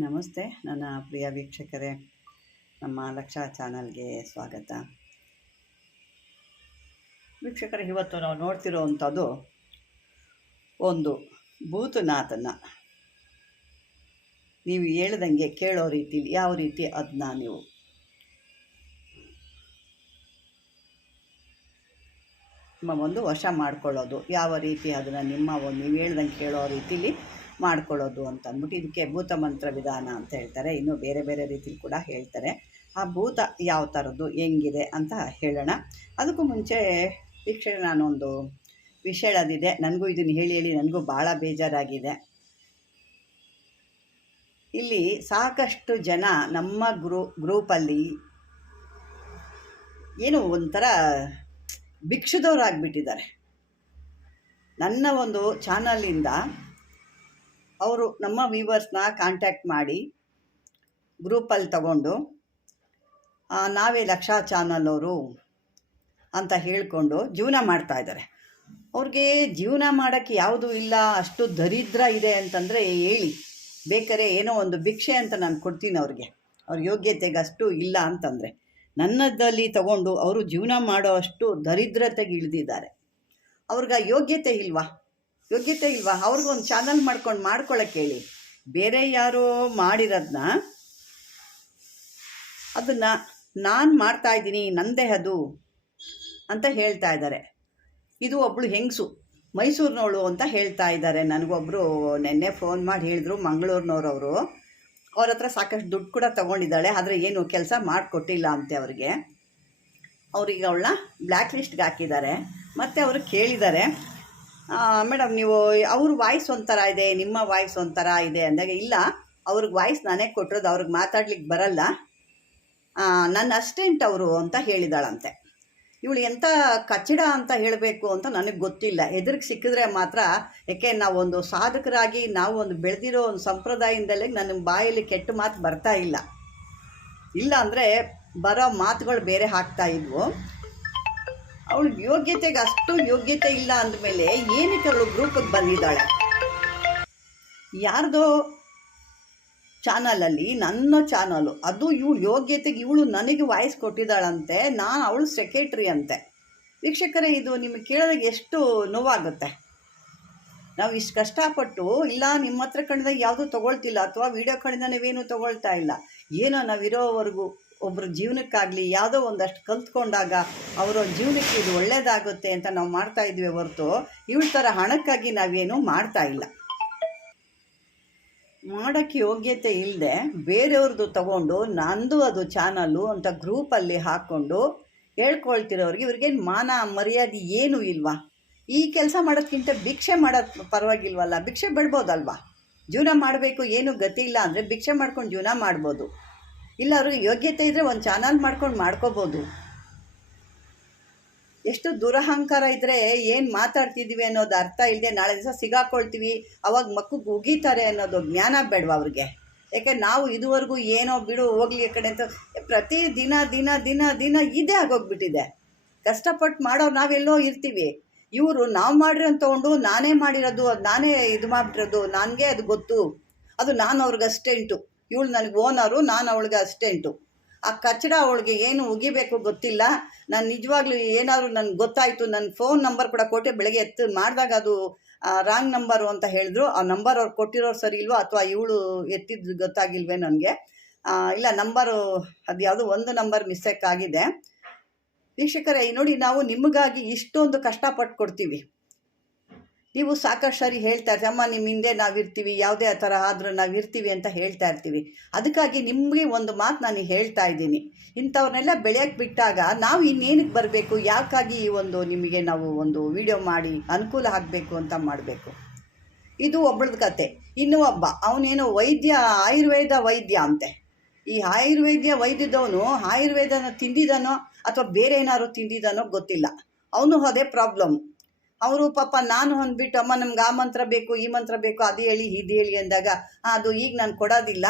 ನಮಸ್ತೆ ನನ್ನ ಪ್ರಿಯ ವೀಕ್ಷಕರೇ, ನಮ್ಮ ಲಕ್ಷ ಚಾನಲ್ಗೆ ಸ್ವಾಗತ. ವೀಕ್ಷಕರೇ, ಇವತ್ತು ನಾವು ನೋಡ್ತಿರೋವಂಥದ್ದು ಒಂದು ಭೂತನಾಥನ ನೀವು ಹೇಳ್ದಂಗೆ ಕೇಳೋ ರೀತಿಲಿ ಯಾವ ರೀತಿ ಅದನ್ನ ನೀವು ನಿಮ್ಮ ಒಂದು ವಶ ಮಾಡ್ಕೊಳ್ಳೋದು, ಯಾವ ರೀತಿ ಅದನ್ನು ನೀವು ಹೇಳ್ದಂಗೆ ಕೇಳೋ ರೀತಿಲಿ ಮಾಡ್ಕೊಳ್ಳೋದು ಅಂತ ಅಂದ್ಬಿಟ್ಟು ಇದಕ್ಕೆ ಭೂತ ಮಂತ್ರ ವಿಧಾನ ಅಂತ ಹೇಳ್ತಾರೆ. ಇನ್ನೂ ಬೇರೆ ಬೇರೆ ರೀತಿಲಿ ಕೂಡ ಹೇಳ್ತಾರೆ. ಆ ಭೂತ ಯಾವ ಥರದ್ದು ಹೆಂಗಿದೆ ಅಂತ ಹೇಳೋಣ. ಅದಕ್ಕೂ ಮುಂಚೆ ವೀಕ್ಷಕರೇ, ನಾನೊಂದು ವಿಷಯ ಹೇಳೋದಿದೆ. ನನಗೂ ಇದನ್ನು ಹೇಳಿ ಹೇಳಿ ನನಗೂ ಭಾಳ ಬೇಜಾರಾಗಿದೆ. ಇಲ್ಲಿ ಸಾಕಷ್ಟು ಜನ ನಮ್ಮ ಗ್ರೂಪಲ್ಲಿ ಏನು ಒಂಥರ ಭಿಕ್ಷುದವರಾಗಿಬಿಟ್ಟಿದ್ದಾರೆ. ನನ್ನ ಒಂದು ಚಾನಲಿಂದ ಅವರು ನಮ್ಮ ವ್ಯೂವರ್ಸ್ನ ಕಾಂಟ್ಯಾಕ್ಟ್ ಮಾಡಿ ಗ್ರೂಪಲ್ಲಿ ತಗೊಂಡು ನಾವೇ ಲಕ್ಷ ಚಾನಲವರು ಅಂತ ಹೇಳಿಕೊಂಡು ಜೀವನ ಮಾಡ್ತಾಯಿದ್ದಾರೆ. ಅವ್ರಿಗೆ ಜೀವನ ಮಾಡೋಕ್ಕೆ ಯಾವುದೂ ಇಲ್ಲ, ಅಷ್ಟು ದರಿದ್ರ ಇದೆ ಅಂತಂದರೆ ಹೇಳಿ, ಬೇಕಾರೆ ಏನೋ ಒಂದು ಭಿಕ್ಷೆ ಅಂತ ನಾನು ಕೊಡ್ತೀನಿ ಅವ್ರಿಗೆ. ಅವ್ರ ಯೋಗ್ಯತೆಗೆ ಅಷ್ಟು ಇಲ್ಲ ಅಂತಂದರೆ ನನ್ನದಲ್ಲಿ ತಗೊಂಡು ಅವರು ಜೀವನ ಮಾಡೋ ಅಷ್ಟು ದರಿದ್ರತೆಗೆ ಇಳಿದಿದ್ದಾರೆ. ಅವ್ರಿಗೆ ಯೋಗ್ಯತೆ ಇಲ್ವಾ? ಅವ್ರಿಗೊಂದು ಚಾನಲ್ ಮಾಡ್ಕೊಳ್ಳೋಕ್ಕೆ ಹೇಳಿ. ಬೇರೆ ಯಾರೋ ಮಾಡಿರೋದನ್ನ ಅದನ್ನು ನಾನು ಮಾಡ್ತಾಯಿದ್ದೀನಿ, ನಂದೇ ಅದು ಅಂತ ಹೇಳ್ತಾ ಇದ್ದಾರೆ. ಇದು ಒಬ್ಬಳು ಹೆಂಗಸು, ಮೈಸೂರಿನವಳು ಅಂತ ಹೇಳ್ತಾ ಇದ್ದಾರೆ. ನನಗೊಬ್ಬರು ನೆನ್ನೆ ಫೋನ್ ಮಾಡಿ ಹೇಳಿದ್ರು, ಮಂಗಳೂರಿನವ್ರವರು. ಅವ್ರ ಹತ್ರ ಸಾಕಷ್ಟು ದುಡ್ಡು ಕೂಡ ತೊಗೊಂಡಿದ್ದಾಳೆ, ಆದರೆ ಏನು ಕೆಲಸ ಮಾಡಿಕೊಟ್ಟಿಲ್ಲ ಅಂತೆ ಅವ್ರಿಗೆ. ಅವ್ರಿಗೆ ಅವಳನ್ನ ಬ್ಲ್ಯಾಕ್ ಲಿಸ್ಟ್ಗೆ ಹಾಕಿದ್ದಾರೆ. ಮತ್ತು ಅವರು ಕೇಳಿದ್ದಾರೆ, ಮೇಡಮ್ ನೀವು ಅವ್ರ ವಾಯ್ಸ್ ಒಂಥರ ಇದೆ, ನಿಮ್ಮ ವಾಯ್ಸ್ ಒಂಥರ ಇದೆ ಅಂದಾಗ, ಇಲ್ಲ ಅವ್ರಿಗೆ ವಾಯ್ಸ್ ನಾನೇ ಕೊಟ್ಟಿರೋದು, ಅವ್ರಿಗೆ ಮಾತಾಡ್ಲಿಕ್ಕೆ ಬರಲ್ಲ, ನನ್ನ ಅಸಿಸ್ಟೆಂಟ್ ಅವರು ಅಂತ ಹೇಳಿದಾಳಂತೆ. ಇವಳು ಎಂಥ ಕಚ್ಚಡ ಅಂತ ಹೇಳಬೇಕು ಅಂತ ನನಗೆ ಗೊತ್ತಿಲ್ಲ. ಎದುರಿಗೆ ಸಿಕ್ಕಿದ್ರೆ ಮಾತ್ರ, ಯಾಕೆ ನಾವೊಂದು ಸಾಧಕರಾಗಿ ನಾವು ಒಂದು ಬೆಳೆದಿರೋ ಒಂದು ಸಂಪ್ರದಾಯದಿಂದಲೇ ನನ್ನ ಬಾಯಲ್ಲಿ ಕೆಟ್ಟ ಮಾತು ಬರ್ತಾ ಇಲ್ಲ ಅಂದರೆ ಬರೋ ಮಾತುಗಳು ಬೇರೆ ಹಾಕ್ತಾ ಇದ್ವು. ಅವಳಿಗೆ ಯೋಗ್ಯತೆಗೆ ಅಷ್ಟು ಯೋಗ್ಯತೆ ಇಲ್ಲ ಅಂದಮೇಲೆ ಏನಕ್ಕೆ ಅವಳು ಗ್ರೂಪಿಗೆ ಬಂದಿದ್ದಾಳೆ? ಯಾರ್ದೋ ಚಾನಲಲ್ಲಿ ನನ್ನ ಚಾನಲು, ಅದು ಇವಳು ಯೋಗ್ಯತೆಗೆ ಇವಳು ನನಗೆ ವಾಯ್ಸ್ ಕೊಟ್ಟಿದ್ದಾಳಂತೆ, ನಾನು ಅವಳು ಸೆಕ್ರೆಟ್ರಿ ಅಂತೆ. ವೀಕ್ಷಕರೇ, ಇದು ನಿಮಗೆ ಕೇಳಿದಾಗ ಎಷ್ಟು ನೋವಾಗುತ್ತೆ. ನಾವು ಇಷ್ಟು ಕಷ್ಟಪಟ್ಟು, ಇಲ್ಲ ನಿಮ್ಮ ಹತ್ರ ಕಣ್ಣಿದಾಗ ಯಾವುದೂ ತೊಗೊಳ್ತಿಲ್ಲ, ಅಥವಾ ವೀಡಿಯೋ ಕಣ್ಣಿಂದ ನೀವೇನು ತೊಗೊಳ್ತಾ ಇಲ್ಲ, ಏನೋ ನಾವಿರೋವರೆಗೂ ಒಬ್ಬರ ಜೀವನಕ್ಕಾಗಲಿ ಯಾವುದೋ ಒಂದಷ್ಟು ಕಲ್ತ್ಕೊಂಡಾಗ ಅವರ ಜೀವನಕ್ಕೆ ಇದು ಒಳ್ಳೆಯದಾಗುತ್ತೆ ಅಂತ ನಾವು ಮಾಡ್ತಾ ಇದ್ವಿ ಹೊರತು ಇವಳ ಥರ ಹಣಕ್ಕಾಗಿ ನಾವೇನು ಮಾಡ್ತಾ ಇಲ್ಲ. ಮಾಡೋಕ್ಕೆ ಯೋಗ್ಯತೆ ಇಲ್ಲದೆ ಬೇರೆಯವ್ರದ್ದು ತಗೊಂಡು ನಂದು ಅದು ಚಾನಲ್ಲು ಅಂತ ಗ್ರೂಪಲ್ಲಿ ಹಾಕ್ಕೊಂಡು ಹೇಳ್ಕೊಳ್ತಿರೋರಿಗೆ ಇವ್ರಿಗೇನು ಮಾನ ಮರ್ಯಾದೆ ಏನೂ ಇಲ್ವಾ? ಈ ಕೆಲಸ ಮಾಡೋದಕ್ಕಿಂತ ಭಿಕ್ಷೆ ಮಾಡೋದು ಪರವಾಗಿಲ್ವಲ್ಲ? ಭಿಕ್ಷೆ ಬಿಡ್ಬೋದಲ್ವಾ? ಜೀವನ ಮಾಡಬೇಕು, ಏನು ಗತಿ ಇಲ್ಲ ಅಂದರೆ ಭಿಕ್ಷೆ ಮಾಡ್ಕೊಂಡು ಜೀವನ ಮಾಡ್ಬೋದು. ಇಲ್ಲ ಅವ್ರಿಗೆ ಯೋಗ್ಯತೆ ಇದ್ದರೆ ಒಂದು ಚಾನಲ್ ಮಾಡ್ಕೋಬೋದು. ಎಷ್ಟು ದುರಹಂಕಾರ ಇದ್ದರೆ ಏನು ಮಾತಾಡ್ತಿದ್ದೀವಿ ಅನ್ನೋದು ಅರ್ಥ ಇಲ್ಲದೆ ನಾಳೆ ದಿವಸ ಸಿಗಾಕೊಳ್ತೀವಿ, ಅವಾಗ ಮಕ್ಕಳಿಗೆ ಉಗೀತಾರೆ ಅನ್ನೋದು ಜ್ಞಾನ ಬೇಡವಾ ಅವ್ರಿಗೆ? ಯಾಕೆ ನಾವು ಇದುವರೆಗೂ ಏನೋ ಬಿಡು ಹೋಗ್ಲಿ ಕಡೆ ಅಂತ ಪ್ರತಿ ದಿನ ದಿನ ದಿನ ದಿನ ಇದೇ ಆಗೋಗ್ಬಿಟ್ಟಿದೆ. ಕಷ್ಟಪಟ್ಟು ಮಾಡೋರು ನಾವೆಲ್ಲೋ ಇರ್ತೀವಿ. ಇವರು ನಾವು ಮಾಡಿರೋ ತೊಗೊಂಡು ನಾನೇ ಮಾಡಿರೋದು, ಅದು ನಾನೇ ಇದು ಮಾಡಿಬಿಟ್ಟಿರೋದು, ನನಗೆ ಅದು ಗೊತ್ತು, ಅದು ನಾನು ಅವ್ರಿಗೆ ಅಸಿಸ್ಟೆಂಟು, ಇವಳು ನನಗೆ ಓನರು, ನಾನು ಅವಳಿಗೆ ಅಸಿಸ್ಟೆಂಟು. ಆ ಕಚ್ಚಡ ಅವಳಿಗೆ ಏನು ಉಗಿಬೇಕು ಗೊತ್ತಿಲ್ಲ. ನಾನು ನಿಜವಾಗ್ಲೂ ಏನಾದರೂ ನನಗೆ ಗೊತ್ತಾಯಿತು, ನನ್ನ ಫೋನ್ ನಂಬರ್ ಕೂಡ ಕೊಟ್ಟೆ, ಬೆಳಗ್ಗೆ ಎತ್ತು ಮಾಡಿದಾಗ ಅದು ರಾಂಗ್ ನಂಬರು ಅಂತ ಹೇಳಿದ್ರು. ಆ ನಂಬರ್ ಅವ್ರು ಕೊಟ್ಟಿರೋರು ಸರಿ ಇಲ್ವೋ, ಅಥವಾ ಇವಳು ಎತ್ತಿದ್ದು ಗೊತ್ತಾಗಿಲ್ವೇ ನನಗೆ. ಇಲ್ಲ, ನಂಬರು ಅದು ಯಾವುದೋ ಒಂದು ನಂಬರ್ ಮಿಸ್ಟೇಕ್ ಆಗಿದೆ. ವೀಕ್ಷಕರೇ, ನೋಡಿ, ನಾವು ನಿಮಗಾಗಿ ಇಷ್ಟೊಂದು ಕಷ್ಟಪಟ್ಟು ಕೊಡ್ತೀವಿ. ನೀವು ಸಾಕಷ್ಟು ಸರಿ ಹೇಳ್ತಾ ಇರ್ತೀವಿ, ಅಮ್ಮ ನಿಮ್ಮ ಹಿಂದೆ ನಾವಿರ್ತೀವಿ, ಯಾವುದೇ ಆ ಥರ ಆದರೂ ನಾವಿರ್ತೀವಿ ಅಂತ ಹೇಳ್ತಾ ಇರ್ತೀವಿ. ಅದಕ್ಕಾಗಿ ನಿಮಗೆ ಒಂದು ಮಾತು ನಾನು ಹೇಳ್ತಾ ಇದ್ದೀನಿ, ಇಂಥವ್ರನ್ನೆಲ್ಲ ಬೆಳೆಯೋಕ್ಕೆ ಬಿಟ್ಟಾಗ ನಾವು ಇನ್ನೇನಕ್ಕೆ ಬರಬೇಕು? ಯಾಕಾಗಿ ಈ ಒಂದು ನಿಮಗೆ ನಾವು ಒಂದು ವಿಡಿಯೋ ಮಾಡಿ ಅನುಕೂಲ ಆಗಬೇಕು ಅಂತ ಮಾಡಬೇಕು? ಇದು ಒಬ್ಬಳದ ಕತೆ. ಇನ್ನೂ ಒಬ್ಬ ಅವನೇನೋ ಆಯುರ್ವೇದ ವೈದ್ಯ ಅಂತೆ. ಈ ಆಯುರ್ವೇದ ವೈದ್ಯದವನು ಆಯುರ್ವೇದನ ತಿಂದಿದ್ದಾನೋ ಅಥವಾ ಬೇರೆ ಏನಾದ್ರು ತಿಂದಿದ್ದಾನೋ ಗೊತ್ತಿಲ್ಲ, ಅವನು ಅದೇ ಪ್ರಾಬ್ಲಮ್. ಅವರು ಪಾಪ ನಾನು ಅಂದ್ಬಿಟ್ಟು, ಅಮ್ಮ ನಮ್ಗೆ ಆ ಮಂತ್ರ ಬೇಕು, ಈ ಮಂತ್ರ ಬೇಕು, ಅದು ಹೇಳಿ ಇದು ಹೇಳಿ ಅಂದಾಗ, ಅದು ಈಗ ನಾನು ಕೊಡೋದಿಲ್ಲ,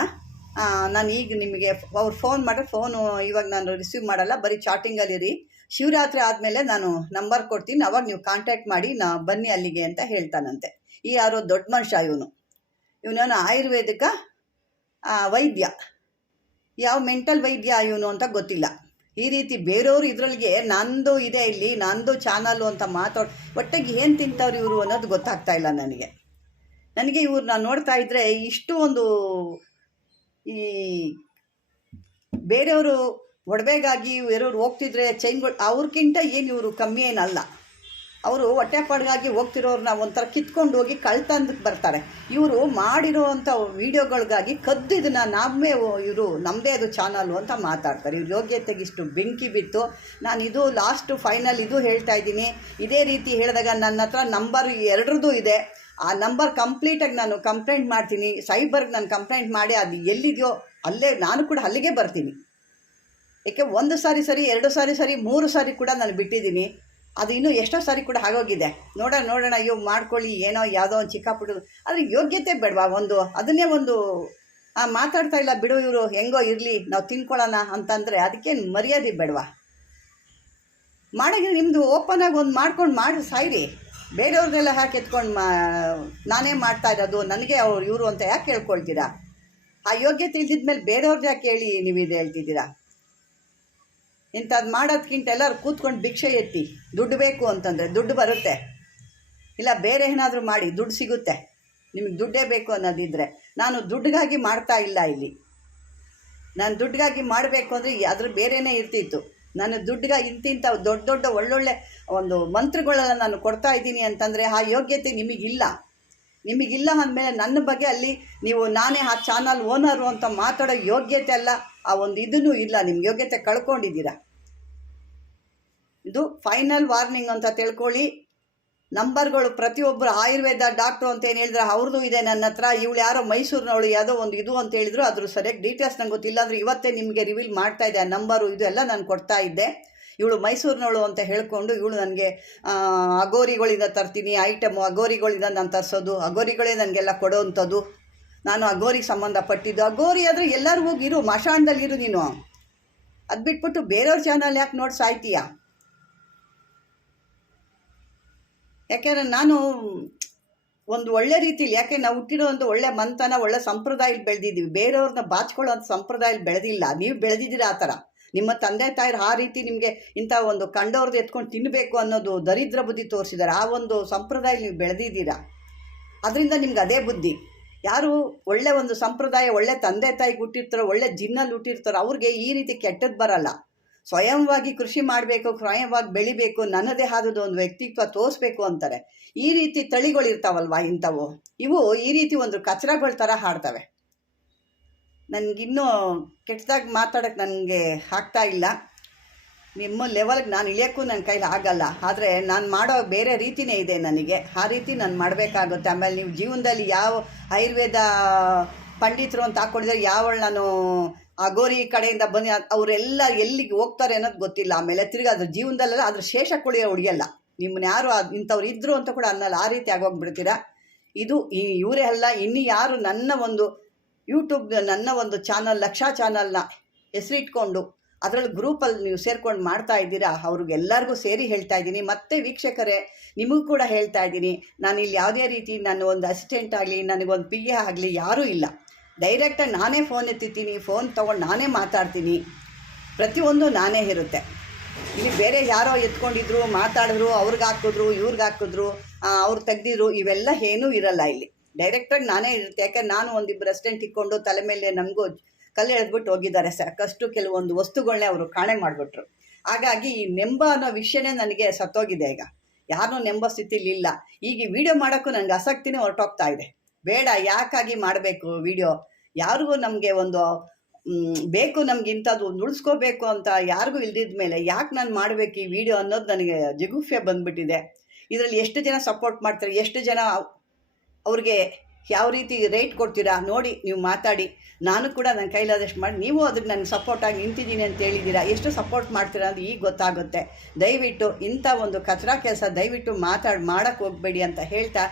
ನಾನು ಈಗ ನಿಮಗೆ ಅವ್ರು ಫೋನ್ ಮಾಡಿದ್ರೆ ಫೋನು ಇವಾಗ ನಾನು ರಿಸೀವ್ ಮಾಡಲ್ಲ, ಬರೀ ಚಾಟಿಂಗಲ್ಲಿರಿ, ಶಿವರಾತ್ರಿ ಆದಮೇಲೆ ನಾನು ನಂಬರ್ ಕೊಡ್ತೀನಿ, ಅವಾಗ ನೀವು ಕಾಂಟ್ಯಾಕ್ಟ್ ಮಾಡಿ ಬನ್ನಿ ಅಲ್ಲಿಗೆ ಅಂತ ಹೇಳ್ತಾನಂತೆ. ಈ ಯಾರೋ ದೊಡ್ಡ ಮನುಷ್ಯ ಇವನು. ಇವನೇನು ಆಯುರ್ವೇದಿಕ ವೈದ್ಯ, ಯಾವ ಮೆಂಟಲ್ ವೈದ್ಯ ಇವನು ಅಂತ ಗೊತ್ತಿಲ್ಲ. ಈ ರೀತಿ ಬೇರೆಯವರು ಇದರೊಳಗೆ ನಂದು ಇದೆ ಇಲ್ಲಿ, ನಂದು ಚಾನಲ್ಲು ಅಂತ ಒಟ್ಟಿಗೆ ಏನು ತಿಂತವ್ರು ಇವರು ಅನ್ನೋದು ಗೊತ್ತಾಗ್ತಾ ಇಲ್ಲ ನನಗೆ ಇವ್ರನ್ನ ನೋಡ್ತಾ ಇದ್ದರೆ ಇಷ್ಟು ಒಂದು ಈ ಬೇರೆಯವರು ಒಡವೆಗಾಗಿ ಬೇರೆಯವ್ರು ಹೋಗ್ತಿದ್ರೆ ಚೈನ್ಗಳು ಅವ್ರಿಗಿಂತ ಏನು ಇವರು ಕಮ್ಮಿ ಏನಲ್ಲ. ಅವರು ಹೊಟ್ಟೆಪಾಡಿಗಾಗಿ ಹೋಗ್ತಿರೋರನ್ನ ಒಂಥರ ಕಿತ್ಕೊಂಡು ಹೋಗಿ ಕಳ್ತಂದಕ್ಕೆ ಬರ್ತಾರೆ. ಇವರು ಮಾಡಿರೋವಂಥ ವೀಡಿಯೋಗಳಿಗಾಗಿ ಕದ್ದು ಇದನ್ನು ಇವರು ನಮ್ಮದೇ ಅದು ಚಾನಲ್ಲು ಅಂತ ಮಾತಾಡ್ತಾರೆ. ಇವ್ರ ಯೋಗ್ಯತೆಗೆ ಇಷ್ಟು ಬೆಂಕಿ ಬಿತ್ತು. ನಾನು ಇದು ಲಾಸ್ಟು ಫೈನಲ್ ಇದು ಹೇಳ್ತಾ ಇದ್ದೀನಿ. ಇದೇ ರೀತಿ ಹೇಳಿದಾಗ ನನ್ನ ಹತ್ರ ನಂಬರ್ 2 ಇದೆ. ಆ ನಂಬರ್ ಕಂಪ್ಲೀಟಾಗಿ ನಾನು ಕಂಪ್ಲೇಂಟ್ ಮಾಡ್ತೀನಿ. ಸೈಬರ್ಗೆ ನಾನು ಕಂಪ್ಲೇಂಟ್ ಮಾಡಿ ಅದು ಎಲ್ಲಿದೆಯೋ ಅಲ್ಲೇ ನಾನು ಕೂಡ ಅಲ್ಲಿಗೆ ಬರ್ತೀನಿ. ಏಕೆ 1 ಸಾರಿ ಸರಿ 2 ಸಾರಿ ಸರಿ 3 ಸಾರಿ ಕೂಡ ನಾನು ಬಿಟ್ಟಿದ್ದೀನಿ. ಅದು ಇನ್ನೂ ಎಷ್ಟೋ ಸಾರಿ ಕೂಡ ಆಗೋಗಿದೆ. ನೋಡೋಣ ಅಯ್ಯೋ ಮಾಡ್ಕೊಳ್ಳಿ, ಏನೋ ಯಾವುದೋ ಒಂದು ಚಿಕ್ಕ ಪುಟ್ಟು, ಆದರೆ ಯೋಗ್ಯತೆ ಬೇಡವಾ ಅದನ್ನೇ ಮಾತಾಡ್ತಾ ಇಲ್ಲ ಬಿಡು, ಇವರು ಹೆಂಗೋ ಇರಲಿ ನಾವು ತಿನ್ಕೊಳ್ಳೋಣ ಅಂತಂದರೆ ಅದಕ್ಕೇನು ಮರ್ಯಾದೆ ಬೇಡವಾ? ಮಾಡಿದ್ರೆ ನಿಮ್ಮದು ಓಪನಾಗಿ ಒಂದು ಮಾಡ್ಕೊಂಡು ಮಾಡಿ ಸಾಯಿರಿ. ಬೇರೆಯವ್ರನ್ನೆಲ್ಲ ಹಾಕಿ ಎತ್ಕೊಂಡು ನಾನೇ ಮಾಡ್ತಾ ಇರೋದು, ನನಗೆ ಇವರು ಅಂತ ಯಾಕೆ ಹೇಳ್ಕೊಳ್ತೀರಾ? ಆ ಯೋಗ್ಯತೆ ಇಲ್ದಿದ್ಮೇಲೆ ಬೇರೆಯವ್ರದ್ದು ಯಾಕೆ ಹೇಳಿ ನೀವು ಇದು ಹೇಳ್ತಿದ್ದೀರಾ? ಇಂಥದ್ದು ಮಾಡೋದಕ್ಕಿಂತ ಎಲ್ಲರೂ ಕೂತ್ಕೊಂಡು ಭಿಕ್ಷೆ ಎತ್ತಿ, ದುಡ್ಡು ಬೇಕು ಅಂತಂದರೆ ದುಡ್ಡು ಬರುತ್ತೆ, ಇಲ್ಲ ಬೇರೆ ಏನಾದರೂ ಮಾಡಿ ದುಡ್ಡು ಸಿಗುತ್ತೆ. ನಿಮಗೆ ದುಡ್ಡೇ ಬೇಕು ಅನ್ನೋದಿದ್ದರೆ ನಾನು ದುಡ್ಡಿಗಾಗಿ ಮಾಡ್ತಾ ಇಲ್ಲ ಇಲ್ಲಿ. ನಾನು ದುಡ್ಡಿಗಾಗಿ ಮಾಡಬೇಕು ಅಂದರೆ ಅದ್ರ ಬೇರೆಯೇ ಇರ್ತಿತ್ತು. ನಾನು ದುಡ್ಡಿಗಾಗಿ ಇಂತಿಂಥ ದೊಡ್ಡ ಒಳ್ಳೊಳ್ಳೆ ಒಂದು ಮಂತ್ರಗಳೆಲ್ಲ ನಾನು ಕೊಡ್ತಾ ಇದ್ದೀನಿ ಅಂತಂದರೆ ಆ ಯೋಗ್ಯತೆ ನಿಮಗಿಲ್ಲ ಅಂದಮೇಲೆ ನನ್ನ ಬಗ್ಗೆ ಅಲ್ಲಿ ನೀವು ನಾನೇ ಆ ಚಾನಲ್ ಓನರು ಅಂತ ಮಾತಾಡೋ ಯೋಗ್ಯತೆ ಅಲ್ಲ, ಆ ಒಂದು ಇದೂ ಇಲ್ಲ. ನಿಮ್ಮ ಯೋಗ್ಯತೆ ಕಳ್ಕೊಂಡಿದ್ದೀರಾ. ಇದು ಫೈನಲ್ ವಾರ್ನಿಂಗ್ ಅಂತ ತಿಳ್ಕೊಳ್ಳಿ. ನಂಬರ್ಗಳು ಪ್ರತಿಯೊಬ್ಬರು ಆಯುರ್ವೇದ ಡಾಕ್ಟ್ರು ಅಂತ ಏನು ಹೇಳಿದ್ರೆ ಅವ್ರದ್ದು ಇದೆ ನನ್ನ ಹತ್ರ. ಇವಳು ಯಾರೋ ಮೈಸೂರಿನವಳು ಯಾವುದೋ ಒಂದು ಇದು ಅಂತ ಹೇಳಿದ್ರು, ಅದ್ರ ಸರಿಯಾಗಿ ಡೀಟೇಲ್ಸ್ ನಂಗೆ ಗೊತ್ತಿಲ್ಲ. ಅಂದರೆ ಇವತ್ತೇ ನಿಮಗೆ ರಿವೀಲ್ ಮಾಡ್ತಾ ಇದ್ದೆ. ಆ ನಂಬರು ಇದು ಎಲ್ಲ ನಾನು ಕೊಡ್ತಾ ಇದ್ದೆ. ಇವಳು ಮೈಸೂರಿನವಳು ಅಂತ ಹೇಳ್ಕೊಂಡು ಇವಳು ನನಗೆ ಅಗೋರಿಗಳಿಂದ ತರ್ತೀನಿ ಐಟಮು, ಅಗೋರಿಗಳಿಂದ ನಾನು ತರಿಸೋದು, ಅಗೋರಿಗಳೇ ನನಗೆಲ್ಲ ಕೊಡೋವಂಥದ್ದು, ನಾನು ಅಗೋರಿಗೆ ಸಂಬಂಧಪಟ್ಟಿದ್ದು. ಅಗೋರಿ ಆದರೆ ಎಲ್ಲರೂ ಹೋಗಿ ಇರು, ಮಶಾಣದಲ್ಲಿ ಇರು ನೀನು. ಅದು ಬಿಟ್ಬಿಟ್ಟು ಬೇರೆಯವ್ರ ಚಾನಲ್ ಯಾಕೆ ನೋಡಿ ಸಾಯ್ತೀಯ? ಯಾಕೆಂದರೆ ನಾನು ಒಂದು ಒಳ್ಳೆ ರೀತಿಲಿ, ಯಾಕೆ ನಾವು ಹುಟ್ಟಿರೋ ಒಂದು ಒಳ್ಳೆ ಮಂತನ ಒಳ್ಳೆ ಸಂಪ್ರದಾಯದಲ್ಲಿ ಬೆಳೆದಿದ್ದೀವಿ. ಬೇರೆಯವ್ರನ್ನ ಬಾಚ್ಕೊಳ್ಳೋ ಅಂಥ ಸಂಪ್ರದಾಯದಲ್ಲಿ ಬೆಳೆದಿಲ್ಲ. ನೀವು ಬೆಳೆದಿದ್ದೀರ ಆ ಥರ. ನಿಮ್ಮ ತಂದೆ ತಾಯಿರು ಆ ರೀತಿ ನಿಮಗೆ ಇಂಥ ಒಂದು ಕಂಡವ್ರದ್ದು ಎತ್ಕೊಂಡು ತಿನ್ನಬೇಕು ಅನ್ನೋದು ದರಿದ್ರ ಬುದ್ಧಿ ತೋರಿಸಿದ್ದಾರೆ. ಆ ಒಂದು ಸಂಪ್ರದಾಯದಲ್ಲಿ ನೀವು ಬೆಳೆದಿದ್ದೀರಾ, ಅದರಿಂದ ನಿಮ್ಗೆ ಅದೇ ಬುದ್ಧಿ. ಯಾರು ಒಳ್ಳೆ ಒಂದು ಸಂಪ್ರದಾಯ ಒಳ್ಳೆ ತಂದೆ ತಾಯಿಗೆ ಹುಟ್ಟಿರ್ತಾರೋ, ಒಳ್ಳೆ ಜಿನ್ನಲ್ಲಿ ಹುಟ್ಟಿರ್ತಾರೋ ಅವ್ರಿಗೆ ಈ ರೀತಿ ಕೆಟ್ಟದ್ದು ಬರಲ್ಲ. ಸ್ವಯಂವಾಗಿ ಕೃಷಿ ಮಾಡಬೇಕು, ಸ್ವಯಂವಾಗಿ ಬೆಳಿಬೇಕು, ನನ್ನದೇ ಆದದ್ದು ಒಂದು ವ್ಯಕ್ತಿತ್ವ ತೋರಿಸ್ಬೇಕು ಅಂತಾರೆ. ಈ ರೀತಿ ತಳಿಗಳಿರ್ತಾವಲ್ವ ಇಂಥವು, ಇವು ಈ ರೀತಿ ಒಂದು ಕಚರಗಳ ಥರ ಹಾಡ್ತವೆ. ನನಗಿನ್ನೂ ಕೆಟ್ಟದಾಗಿ ಮಾತಾಡೋಕ್ಕೆ ನನಗೆ ಆಗ್ತಾ ಇಲ್ಲ. ನಿಮ್ಮ ಲೆವೆಲ್ಗೆ ನಾನು ಇಳಿಯೋಕ್ಕೂ ನನ್ನ ಕೈಲಿ ಆಗಲ್ಲ. ಆದರೆ ನಾನು ಮಾಡೋ ಬೇರೆ ರೀತಿಯೇ ಇದೆ ನನಗೆ. ಆ ರೀತಿ ನಾನು ಮಾಡಬೇಕಾಗುತ್ತೆ. ಆಮೇಲೆ ನೀವು ಜೀವನದಲ್ಲಿ ಯಾವ ಆಯುರ್ವೇದ ಪಂಡಿತರು ಅಂತ ಹಾಕ್ಕೊಂಡಿದ್ರೆ ಯಾವಳು ನಾನು ಅಗೋರಿ ಕಡೆಯಿಂದ ಬಂದು ಅವರೆಲ್ಲ ಎಲ್ಲಿಗೆ ಹೋಗ್ತಾರೆ ಅನ್ನೋದು ಗೊತ್ತಿಲ್ಲ. ಆಮೇಲೆ ತಿರ್ಗಿ ಅದ್ರ ಜೀವನದಲ್ಲೆಲ್ಲ ಅದ್ರ ಶೇಷ ಉಳಿಯಲ್ಲ. ನಿಮ್ಮನ್ನ ಯಾರು ಇಂಥವ್ರು ಇದ್ದರು ಅಂತ ಕೂಡ ಅನ್ನಲ್ಲ. ಆ ರೀತಿ ಆಗೋಗ್ಬಿಡ್ತೀರಾ. ಇದು ಇವರೇ ಅಲ್ಲ, ಇನ್ನು ಯಾರು ನನ್ನ ಒಂದು ಯೂಟ್ಯೂಬ್ ನನ್ನ ಒಂದು ಚಾನಲ್ ಲಕ್ಷ ಚಾನಲ್ನ ಹೆಸರಿಟ್ಕೊಂಡು ಅದರಲ್ಲಿ ಗ್ರೂಪಲ್ಲಿ ನೀವು ಸೇರ್ಕೊಂಡು ಮಾಡ್ತಾ ಇದ್ದೀರಾ, ಅವ್ರಿಗೆಲ್ಲರಿಗೂ ಸೇರಿ ಹೇಳ್ತಾ ಇದ್ದೀನಿ. ಮತ್ತು ವೀಕ್ಷಕರೇ ನಿಮಗೂ ಕೂಡ ಹೇಳ್ತಾ ಇದ್ದೀನಿ, ನಾನಿಲ್ಲಿ ಯಾವುದೇ ರೀತಿ ನಾನು ಒಂದು ಅಸಿಸ್ಟೆಂಟ್ ಆಗಲಿ, ನನಗೊಂದು PA ಆಗಲಿ ಯಾರೂ ಇಲ್ಲ. ಡೈರೆಕ್ಟಾಗಿ ನಾನೇ ಫೋನ್ ಎತ್ತಿದ್ದೀನಿ, ಫೋನ್ ತೊಗೊಂಡು ನಾನೇ ಮಾತಾಡ್ತೀನಿ. ಪ್ರತಿಯೊಂದು ನಾನೇ ಇರುತ್ತೆ. ಇಲ್ಲಿ ಬೇರೆ ಯಾರೋ ಎತ್ಕೊಂಡಿದ್ರು, ಮಾತಾಡಿದ್ರು, ಅವ್ರಿಗೆ ಹಾಕಿದ್ರು, ಇವ್ರಿಗೆ ಹಾಕಿದ್ರು, ಅವ್ರು ತೆಗ್ದಿದ್ರು, ಇವೆಲ್ಲ ಏನೂ ಇರಲ್ಲ ಇಲ್ಲಿ. ಡೈರೆಕ್ಟಾಗಿ ನಾನೇ ಇರುತ್ತೆ. ಯಾಕೆ ನಾನು ಒಂದಿಬ್ಬರು ಅಸಿಸ್ಟೆಂಟ್ ಇಟ್ಕೊಂಡು ತಲೆ ಮೇಲೆ ನಮಗೂ ಕಲ್ಲು ಎಳೆದ್ಬಿಟ್ಟು ಹೋಗಿದ್ದಾರೆ. ಸಾಕಷ್ಟು ಕೆಲವೊಂದು ವಸ್ತುಗಳನ್ನೇ ಅವರು ಕಾಣೆ ಮಾಡಿಬಿಟ್ರು. ಹಾಗಾಗಿ ಈ ನೆಂಬ ಅನ್ನೋ ವಿಷಯನೇ ನನಗೆ ಸತ್ತೋಗಿದೆ. ಈಗ ಯಾರನ್ನೂ ನೆಂಬೋ ಸ್ಥಿತಿಲಿಲ್ಲ. ಈಗ ಈ ವಿಡಿಯೋ ಮಾಡೋಕ್ಕೂ ನನಗೆ ಆಸಕ್ತಿನೇ ಹೊರಟೋಗ್ತಾ ಇದೆ. ಬೇಡ, ಯಾಕಾಗಿ ಮಾಡಬೇಕು ವಿಡಿಯೋ? ಯಾರಿಗೂ ನಮಗೆ ಒಂದು ಬೇಕು, ನಮ್ಗೆ ಇಂಥದ್ದು ಒಂದು ಉಳಿಸ್ಕೋಬೇಕು ಅಂತ ಯಾರಿಗೂ ಇಲ್ದಿದ ಮೇಲೆ ಯಾಕೆ ನಾನು ಮಾಡಬೇಕು ಈ ವಿಡಿಯೋ ಅನ್ನೋದು ನನಗೆ ಜಿಗುಪ್ಸೆ ಬಂದುಬಿಟ್ಟಿದೆ. ಇದರಲ್ಲಿ ಎಷ್ಟು ಜನ ಸಪೋರ್ಟ್ ಮಾಡ್ತಾರೆ, ಎಷ್ಟು ಜನ ಅವ್ರಿಗೆ ಯಾವ ರೀತಿ ರೇಟ್ ಕೊಡ್ತೀರಾ ನೋಡಿ, ನೀವು ಮಾತಾಡಿ. ನಾನು ಕೂಡ ನನ್ನ ಕೈಲಾದಷ್ಟು ಮಾಡಿ, ನೀವು ಅದಕ್ಕೆ ನನಗೆ ಸಪೋರ್ಟಾಗಿ ನಿಂತಿದ್ದೀನಿ ಅಂತ ಹೇಳಿದ್ದೀರಾ. ಎಷ್ಟು ಸಪೋರ್ಟ್ ಮಾಡ್ತೀರಾ ಅಂತ ಈಗ ಗೊತ್ತಾಗುತ್ತೆ. ದಯವಿಟ್ಟು ಇಂಥ ಒಂದು ಕಚರಾ ಕೆಲಸ ದಯವಿಟ್ಟು ಮಾಡೋಕ್ಕೆ ಹೋಗಬೇಡಿ ಅಂತ ಹೇಳ್ತಾ,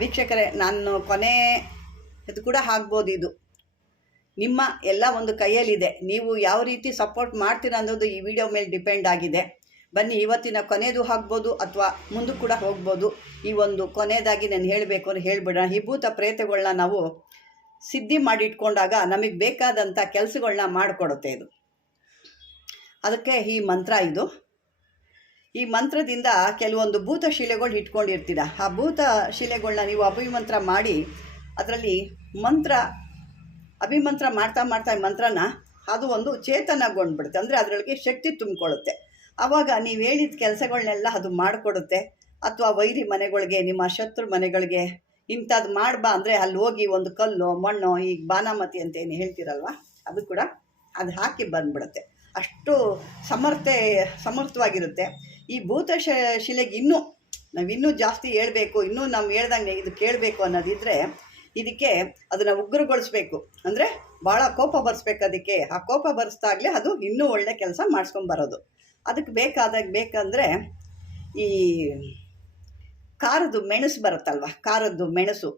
ವೀಕ್ಷಕರೇ ನಾನು ಕೊನೆ ಇದು ಕೂಡ ಆಗ್ಬೋದು. ಇದು ನಿಮ್ಮ ಎಲ್ಲ ಒಂದು ಕೈಯಲ್ಲಿದೆ. ನೀವು ಯಾವ ರೀತಿ ಸಪೋರ್ಟ್ ಮಾಡ್ತೀರಾ ಅನ್ನೋದು ಈ ವಿಡಿಯೋ ಮೇಲೆ ಡಿಪೆಂಡ್ ಆಗಿದೆ. ಬನ್ನಿ, ಇವತ್ತಿನ ಕೊನೆಯದು ಆಗ್ಬೋದು ಅಥವಾ ಮುಂದೆ ಕೂಡ ಹೋಗ್ಬೋದು. ಈ ಒಂದು ಕೊನೆಯದಾಗಿ ನಾನು ಹೇಳಬೇಕು ಅಂದರೆ ಹೇಳ್ಬಿಡೋಣ. ಈ ಭೂತ ಪ್ರೇತಗಳನ್ನ ನಾವು ಸಿದ್ಧಿ ಮಾಡಿಟ್ಕೊಂಡಾಗ ನಮಗೆ ಬೇಕಾದಂಥ ಕೆಲಸಗಳನ್ನ ಮಾಡಿಕೊಡುತ್ತೆ ಇದು. ಅದಕ್ಕೆ ಈ ಮಂತ್ರ ಇದು. ಈ ಮಂತ್ರದಿಂದ ಕೆಲವೊಂದು ಭೂತ ಶಿಲೆಗಳು ಇಟ್ಕೊಂಡಿರ್ತೀರ. ಆ ಭೂತ ಶಿಲೆಗಳನ್ನ ನೀವು ಅಭಿಮಂತ್ರ ಮಾಡಿ ಅದರಲ್ಲಿ ಅಭಿಮಂತ್ರ ಮಾಡ್ತಾ ಮಾಡ್ತಾ ಮಂತ್ರನ ಅದು ಒಂದು ಚೇತನಗೊಂಡ್ಬಿಡುತ್ತೆ. ಅಂದರೆ ಅದರೊಳಗೆ ಶಕ್ತಿ ತುಂಬಿಕೊಳ್ಳುತ್ತೆ. ಆವಾಗ ನೀವು ಹೇಳಿದ ಕೆಲಸಗಳನ್ನೆಲ್ಲ ಅದು ಮಾಡಿಕೊಡುತ್ತೆ. ಅಥವಾ ವೈರಿ ಮನೆಗಳಿಗೆ, ನಿಮ್ಮ ಶತ್ರು ಮನೆಗಳಿಗೆ ಇಂಥದ್ದು ಮಾಡ್ಬಾ ಅಂದರೆ ಅಲ್ಲಿ ಹೋಗಿ ಒಂದು ಕಲ್ಲು ಮಣ್ಣು, ಈಗ ಬಾನಾಮತಿ ಅಂತ ಏನು ಹೇಳ್ತೀರಲ್ವ, ಅದು ಕೂಡ ಅದು ಹಾಕಿ ಬಂದುಬಿಡುತ್ತೆ. ಅಷ್ಟು ಸಮರ್ಥವಾಗಿರುತ್ತೆ. ಈ ಭೂತ ಶಿಲೆಗೆ ನಾವಿನ್ನೂ ಜಾಸ್ತಿ ಹೇಳ್ಬೇಕು, ಇನ್ನೂ ನಾವು ಹೇಳ್ದಂಗೆ ಇದು ಕೇಳಬೇಕು ಅನ್ನೋದಿದ್ದರೆ ಇದಕ್ಕೆ ಅದನ್ನು ಉಗ್ರಗೊಳಿಸ್ಬೇಕು. ಅಂದರೆ ಭಾಳ ಕೋಪ ಬರೆಸ್ಬೇಕು ಅದಕ್ಕೆ. ಆ ಕೋಪ ಬರೆಸ್ದಾಗಲೇ ಅದು ಇನ್ನೂ ಒಳ್ಳೆ ಕೆಲಸ ಮಾಡಿಸ್ಕೊಂಬರೋದು. ಅದಕ್ಕೆ ಬೇಕಂದರೆ ಈ ಖಾರದ್ದು ಮೆಣಸು ಬರುತ್ತಲ್ವ, ಖಾರದ್ದು ಮೆಣಸು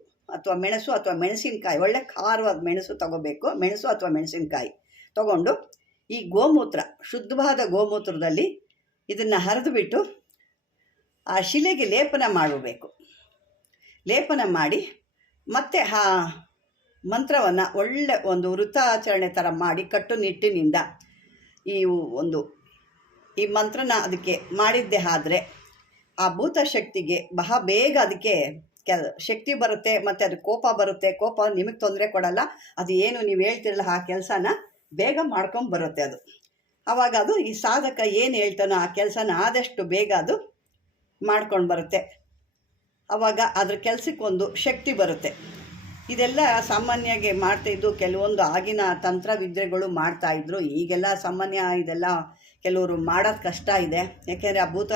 ಅಥವಾ ಮೆಣಸಿನಕಾಯಿ, ಒಳ್ಳೆ ಖಾರವಾದ ಮೆಣಸು ತೊಗೋಬೇಕು. ಮೆಣಸು ಅಥವಾ ಮೆಣಸಿನಕಾಯಿ ತೊಗೊಂಡು ಈ ಗೋಮೂತ್ರ, ಶುದ್ಧವಾದ ಗೋಮೂತ್ರದಲ್ಲಿ ಇದನ್ನು ಹರಿದುಬಿಟ್ಟು ಆ ಶಿಲೆಗೆ ಲೇಪನ ಮಾಡಬೇಕು. ಲೇಪನ ಮಾಡಿ ಮತ್ತು ಆ ಮಂತ್ರವನ್ನು ಒಳ್ಳೆ ಒಂದು ವೃತ್ತಾಚರಣೆ ಥರ ಮಾಡಿ ಕಟ್ಟುನಿಟ್ಟಿನಿಂದ ಈ ಮಂತ್ರನ ಅದಕ್ಕೆ ಮಾಡಿದ್ದೆ ಆದರೆ ಆ ಭೂತ ಶಕ್ತಿಗೆ ಬಹಳ ಬೇಗ ಅದಕ್ಕೆ ಶಕ್ತಿ ಬರುತ್ತೆ. ಮತ್ತು ಅದು ಕೋಪ ಬರುತ್ತೆ. ಕೋಪ ನಿಮಗೆ ತೊಂದರೆ ಕೊಡಲ್ಲ. ಅದು ಏನು ನೀವು ಹೇಳ್ತಿರಲ್ಲ ಆ ಕೆಲಸನ ಬೇಗ ಮಾಡ್ಕೊಂಬರುತ್ತೆ ಅದು. ಆವಾಗ ಅದು ಈ ಸಾಧಕ ಏನು ಹೇಳ್ತಾನೋ ಆ ಕೆಲಸನ ಆದಷ್ಟು ಬೇಗ ಅದು ಮಾಡ್ಕೊಂಡು ಬರುತ್ತೆ. ಆವಾಗ ಅದ್ರ ಕೆಲಸಕ್ಕೊಂದು ಶಕ್ತಿ ಬರುತ್ತೆ. ಇದೆಲ್ಲ ಸಾಮಾನ್ಯವಾಗಿ ಮಾಡ್ತಾಯಿದ್ದು ಕೆಲವೊಂದು ಆಗಿನ ತಂತ್ರವಿದ್ಯೆಗಳು ಮಾಡ್ತಾಯಿದ್ರು. ಈಗೆಲ್ಲ ಸಾಮಾನ್ಯ ಇದೆಲ್ಲ ಕೆಲವರು ಮಾಡೋದು ಕಷ್ಟ ಇದೆ. ಯಾಕೆಂದರೆ ಆ ಭೂತ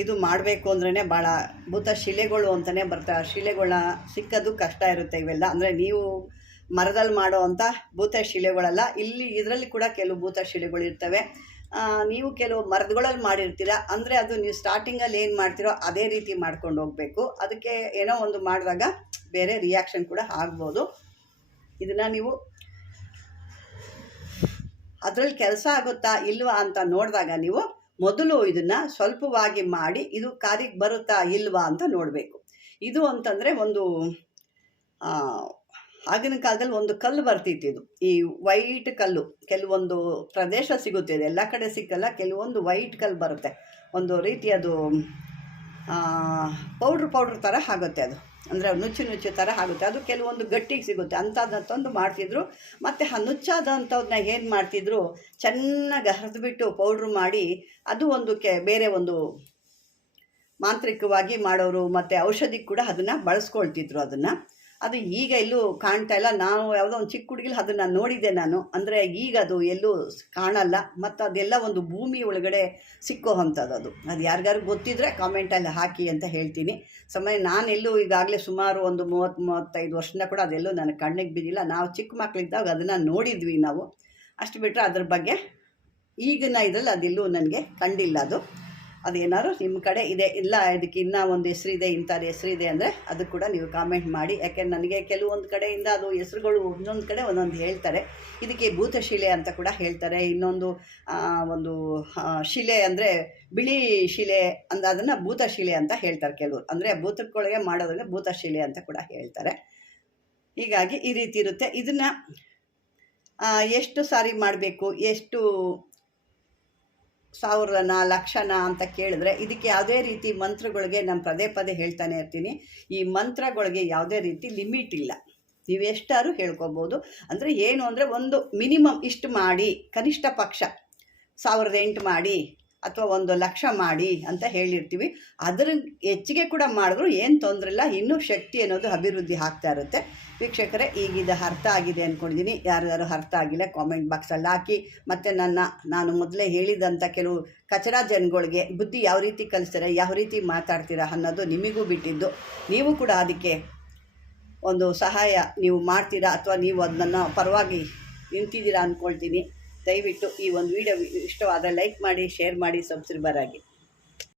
ಇದು ಮಾಡಬೇಕು ಅಂದ್ರೇ ಭಾಳ ಭೂತ ಶಿಲೆಗಳು ಅಂತಲೇ ಬರ್ತಾರೆ. ಆ ಶಿಲೆಗಳನ್ನ ಸಿಕ್ಕೋದು ಕಷ್ಟ ಇರುತ್ತೆ. ಇವೆಲ್ಲ ಅಂದರೆ ನೀವು ಮರದಲ್ಲಿ ಮಾಡೋ ಅಂಥ ಭೂತ ಶಿಲೆಗಳಲ್ಲ. ಇದರಲ್ಲಿ ಕೂಡ ಕೆಲವು ಭೂತ ಶಿಲೆಗಳು ಇರ್ತವೆ. ನೀವು ಕೆಲವು ಮರಗಳಲ್ಲಿ ಮಾಡಿರ್ತೀರ. ಅಂದರೆ ಅದು ನೀವು ಸ್ಟಾರ್ಟಿಂಗಲ್ಲಿ ಏನು ಮಾಡ್ತೀರೋ ಅದೇ ರೀತಿ ಮಾಡ್ಕೊಂಡು ಹೋಗಬೇಕು. ಅದಕ್ಕೆ ಏನೋ ಒಂದು ಮಾಡಿದಾಗ ಬೇರೆ ರಿಯಾಕ್ಷನ್ ಕೂಡ ಆಗ್ಬೋದು. ಇದನ್ನು ನೀವು ಅದರಲ್ಲಿ ಕೆಲಸ ಆಗುತ್ತಾ ಇಲ್ವಾ ಅಂತ ನೋಡಿದಾಗ ನೀವು ಮೊದಲು ಇದನ್ನು ಸ್ವಲ್ಪವಾಗಿ ಮಾಡಿ ಇದು ಕಾರ್ಯಕ್ಕೆ ಬರುತ್ತಾ ಇಲ್ವಾ ಅಂತ ನೋಡಬೇಕು. ಇದು ಅಂತಂದರೆ ಒಂದು ಆಗಿನ ಕಾಲದಲ್ಲಿ ಒಂದು ಕಲ್ಲು ಬರ್ತಿತ್ತು. ಇದು ಈ ವೈಟ್ ಕಲ್ಲು ಕೆಲವೊಂದು ಪ್ರದೇಶ ಸಿಗುತ್ತೆ. ಇದು ಎಲ್ಲ ಕಡೆ ಸಿಕ್ಕಲ್ಲ. ಕೆಲವೊಂದು ವೈಟ್ ಕಲ್ಲು ಬರುತ್ತೆ. ಒಂದು ರೀತಿ ಅದು ಪೌಡ್ರ್ ಥರ ಆಗುತ್ತೆ. ಅದು ಅಂದರೆ ನುಚ್ಚು ಥರ ಆಗುತ್ತೆ. ಅದು ಕೆಲವೊಂದು ಗಟ್ಟಿಗೆ ಸಿಗುತ್ತೆ. ಅಂಥದ್ದನ್ನ ತಂದು ಮಾಡ್ತಿದ್ರು. ಮತ್ತು ಆ ನುಚ್ಚಾದಂಥವ್ರನ್ನ ಏನು ಮಾಡ್ತಿದ್ರು, ಚೆನ್ನಾಗಿ ಹರಿದ್ಬಿಟ್ಟು ಪೌಡ್ರ್ ಮಾಡಿ ಅದು ಒಂದು ಬೇರೆ ಒಂದು ಮಾಂತ್ರಿಕವಾಗಿ ಮಾಡೋರು. ಮತ್ತು ಔಷಧಿಗೆ ಕೂಡ ಅದನ್ನು ಬಳಸ್ಕೊಳ್ತಿದ್ರು. ಅದು ಈಗ ಎಲ್ಲೂ ಕಾಣ್ತಾ ಇಲ್ಲ. ನಾವು ಯಾವುದೋ ಒಂದು ಚಿಕ್ಕ ಹುಡುಗಿಲಿ ಅದನ್ನು ನೋಡಿದ್ದೆ ನಾನು. ಅಂದರೆ ಈಗ ಅದು ಎಲ್ಲೂ ಕಾಣಲ್ಲ. ಮತ್ತು ಅದೆಲ್ಲ ಒಂದು ಭೂಮಿ ಒಳಗಡೆ ಸಿಕ್ಕೋ ಅಂಥದ್ದು. ಅದು ಯಾರಿಗಾರು ಗೊತ್ತಿದ್ದರೆ ಕಾಮೆಂಟಲ್ಲಿ ಹಾಕಿ ಅಂತ ಹೇಳ್ತೀನಿ. ನಾನೆಲ್ಲೂ ಈಗಾಗಲೇ ಸುಮಾರು ಒಂದು 30-35 ವರ್ಷದಿಂದ ಕೂಡ ಅದೆಲ್ಲೂ ನನ್ನ ಕಣ್ಣಿಗೆ ಬಿದ್ದಿಲ್ಲ. ನಾವು ಚಿಕ್ಕ ಮಕ್ಕಳಿದ್ದಾಗ ಅದನ್ನು ನೋಡಿದ್ವಿ ನಾವು. ಅಷ್ಟು ಬಿಟ್ಟರೆ ಅದ್ರ ಬಗ್ಗೆ ಈಗಿನ ಇದರಲ್ಲಿ ಅದೆಲ್ಲೂ ನನಗೆ ಕಂಡಿಲ್ಲ. ಅದೇನಾದ್ರು ನಿಮ್ಮ ಕಡೆ ಇದೆ ಇಲ್ಲ, ಇದಕ್ಕೆ ಇನ್ನೂ ಒಂದು ಹೆಸರಿದೆ, ಇಂಥದ್ದು ಹೆಸರಿದೆ ಅಂದರೆ ಅದು ಕೂಡ ನೀವು ಕಾಮೆಂಟ್ ಮಾಡಿ. ಯಾಕೆಂದ್ರೆ ನನಗೆ ಕೆಲವೊಂದು ಕಡೆಯಿಂದ ಅದು ಹೆಸರುಗಳು ಒಂದೊಂದು ಕಡೆ ಒಂದೊಂದು ಹೇಳ್ತಾರೆ. ಇದಕ್ಕೆ ಭೂತಶಿಲೆ ಅಂತ ಕೂಡ ಹೇಳ್ತಾರೆ. ಇನ್ನೊಂದು ಒಂದು ಶಿಲೆ ಅಂದರೆ ಬಿಳಿ ಶಿಲೆ ಅದನ್ನು ಭೂತಶಿಲೆ ಅಂತ ಹೇಳ್ತಾರೆ ಕೆಲವರು. ಅಂದರೆ ಭೂತಕ್ಕೊಳಗೆ ಮಾಡೋದ್ರಲ್ಲಿ ಭೂತಶಿಲೆ ಅಂತ ಕೂಡ ಹೇಳ್ತಾರೆ. ಹೀಗಾಗಿ ಈ ರೀತಿ ಇರುತ್ತೆ. ಇದನ್ನು ಎಷ್ಟು ಸಾರಿ ಮಾಡಬೇಕು, ಎಷ್ಟು 1000ನ 1,00,000ನ ಅಂತ ಕೇಳಿದ್ರೆ ಇದಕ್ಕೆ ಯಾವುದೇ ರೀತಿ ಮಂತ್ರಗಳಿಗೆ ನಾನು ಪದೇ ಹೇಳ್ತಾನೆ ಇರ್ತೀನಿ. ಈ ಮಂತ್ರಗಳಿಗೆ ಯಾವುದೇ ರೀತಿ ಲಿಮಿಟ್ ಇಲ್ಲ. ನೀವು ಎಷ್ಟಾದ್ರೂ ಹೇಳ್ಕೊಬೋದು. ಅಂದರೆ ಏನು ಅಂದರೆ ಒಂದು ಮಿನಿಮಮ್ ಇಷ್ಟು ಮಾಡಿ, ಕನಿಷ್ಠ ಪಕ್ಷ 1008 ಮಾಡಿ ಅಥವಾ 1,00,000 ಮಾಡಿ ಅಂತ ಹೇಳಿರ್ತೀವಿ. ಅದರ ಹೆಚ್ಚಿಗೆ ಕೂಡ ಮಾಡಿದ್ರು ಏನು ತೊಂದರೆ ಇಲ್ಲ. ಇನ್ನೂ ಶಕ್ತಿ ಅನ್ನೋದು ಅಭಿವೃದ್ಧಿ ಆಗ್ತಾ ಇರುತ್ತೆ. ವೀಕ್ಷಕರೇ, ಈಗಿದು ಅರ್ಥ ಆಗಿದೆ ಅಂದ್ಕೊಂಡಿದ್ದೀನಿ. ಯಾರ್ಯಾರು ಅರ್ಥ ಆಗಿಲ್ಲ ಕಾಮೆಂಟ್ ಬಾಕ್ಸಲ್ಲಿ ಹಾಕಿ. ಮತ್ತು ನಾನು ಮೊದಲೇ ಹೇಳಿದಂಥ ಕೆಲವು ಕಚಡ ಜನಗಳಿಗೆ ಬುದ್ಧಿ ಯಾವ ರೀತಿ ಕಲಿಸ್ತಾರೆ, ಯಾವ ರೀತಿ ಮಾತಾಡ್ತೀರಾ ಅನ್ನೋದು ನಿಮಗೂ ಬಿಟ್ಟಿದ್ದು. ನೀವು ಕೂಡ ಅದಕ್ಕೆ ಒಂದು ಸಹಾಯ ನೀವು ಮಾಡ್ತೀರಾ ಅಥವಾ ನೀವು ಅದನ್ನು ಪರವಾಗಿ ನಿಂತಿದ್ದೀರಾ ಅಂದ್ಕೊಳ್ತೀನಿ. ದಯವಿಟ್ಟು ಈ ಒಂದು ವಿಡಿಯೋ ಇಷ್ಟವಾದರೆ ಲೈಕ್ ಮಾಡಿ, ಶೇರ್ ಮಾಡಿ, ಸಬ್ಸ್ಕ್ರೈಬರ್ ಆಗಿ.